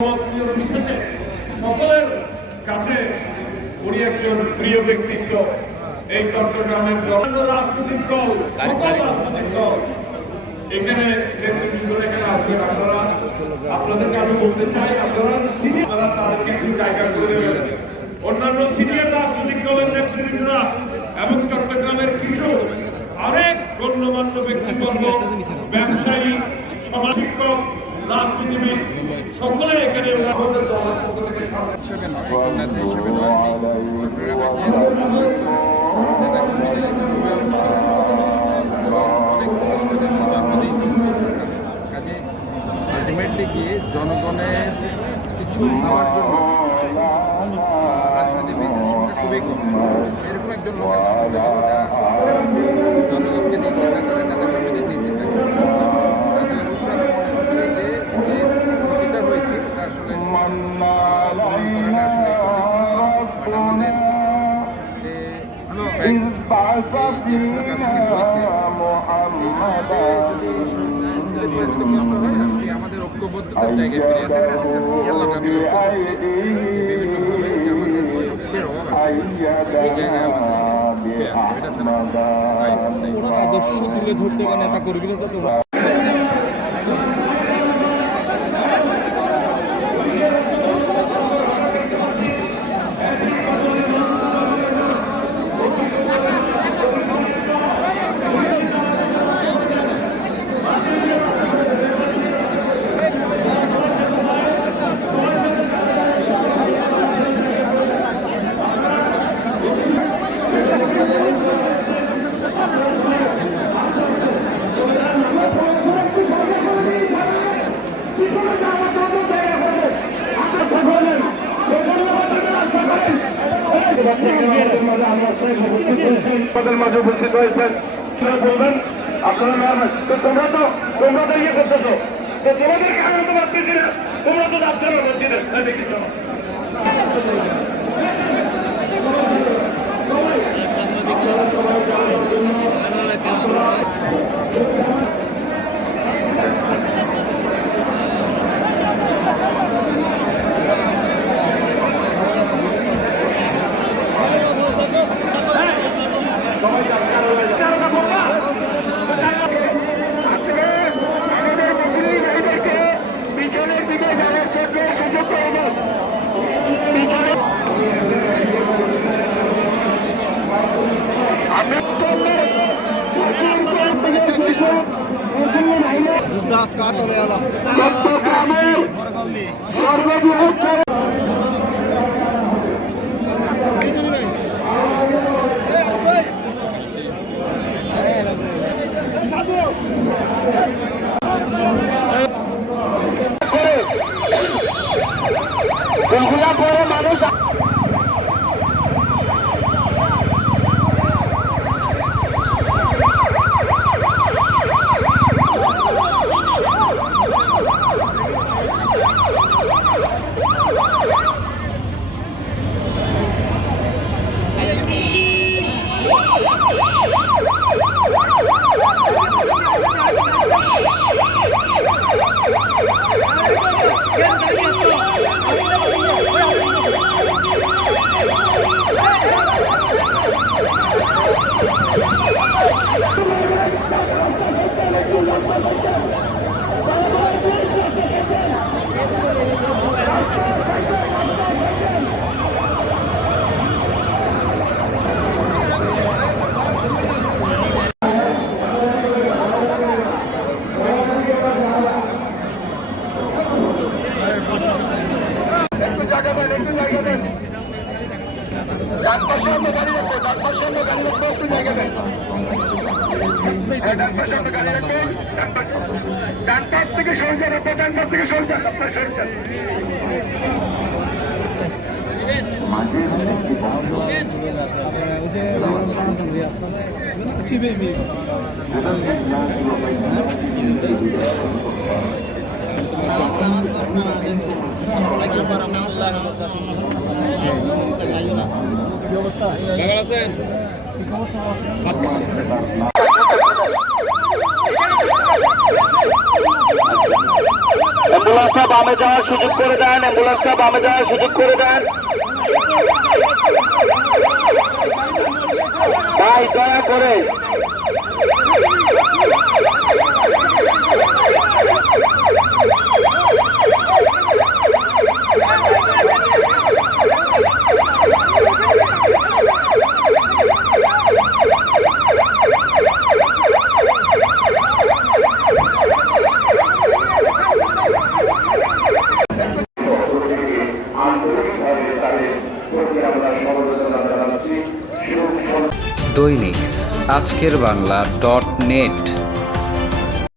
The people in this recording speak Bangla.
বিশেষে সকলের কাছে উনি একজন প্রিয় ব্যক্তিত্ব। এই চট্টগ্রামের রাজনৈতিক দল এখানে আসবেন। আপনাদেরকে আমি বলতে চাই, আপনারা তাদেরকে একটু জায়গা করে দেবেন। অন্যান্য সিনিয়র রাজনৈতিক দলের নেতৃবৃন্দরা এবং চট্টগ্রামের কিছু অনেক গণ্যমান্য ব্যক্তিবর্গ, ব্যবসায়ী, সমাজ শিক্ষক, রাজনীতিবিদ সকলে এখানে আমাদের দলের পক্ষ থেকে আলটিমেটলি গিয়ে জনগণের কিছু হওয়ার জন্য রাজনীতিবিদের সংখ্যা খুবই কম। এরকম একজন লোক আছে জনগণকে নিয়ে চিন্তা করে, নেতা কর্মীদের নিয়ে চিন্তা করে। তাদের অবশ্যই আমার মনে হচ্ছে যে ক্ষতিটা হয়েছে এটা আসলে আসলে আমাদের যে আজকে আমাদের ঐক্যবদ্ধতার জায়গায় ফিরে বিভিন্নভাবে যে আমাদের যে ঐক্যের অভাব আছে এই জায়গায় আমাদের এটা ছাড়া আদর্শ তুলে ধরতে বা নেতা কর্মীরা যত মাঝে উপস্থিত হয়েছেন বলবেন আপনারা তোমরা তো ইয়ে করতেছো, তো তোমাদেরকে আমি তো ভাবতেছি না, তোমরা তো যাচ্ছ না মসজিদে দেখিস। ডাক্তার থেকে সরে যান, ডাক্তার থেকে সরে যান, আপনার সরে যান। অ্যাম্বুলেন্সটা বামে যাওয়ার সুযোগ করে দেন, অ্যাম্বুলেন্সটা বামে যাওয়ার সুযোগ করে দেন। ভাই দয়া করে আন্তরিকভাবে তাদের প্রতি আমরা সমবেদনা জানাচ্ছি। দৈনিক আজকের বাংলা .net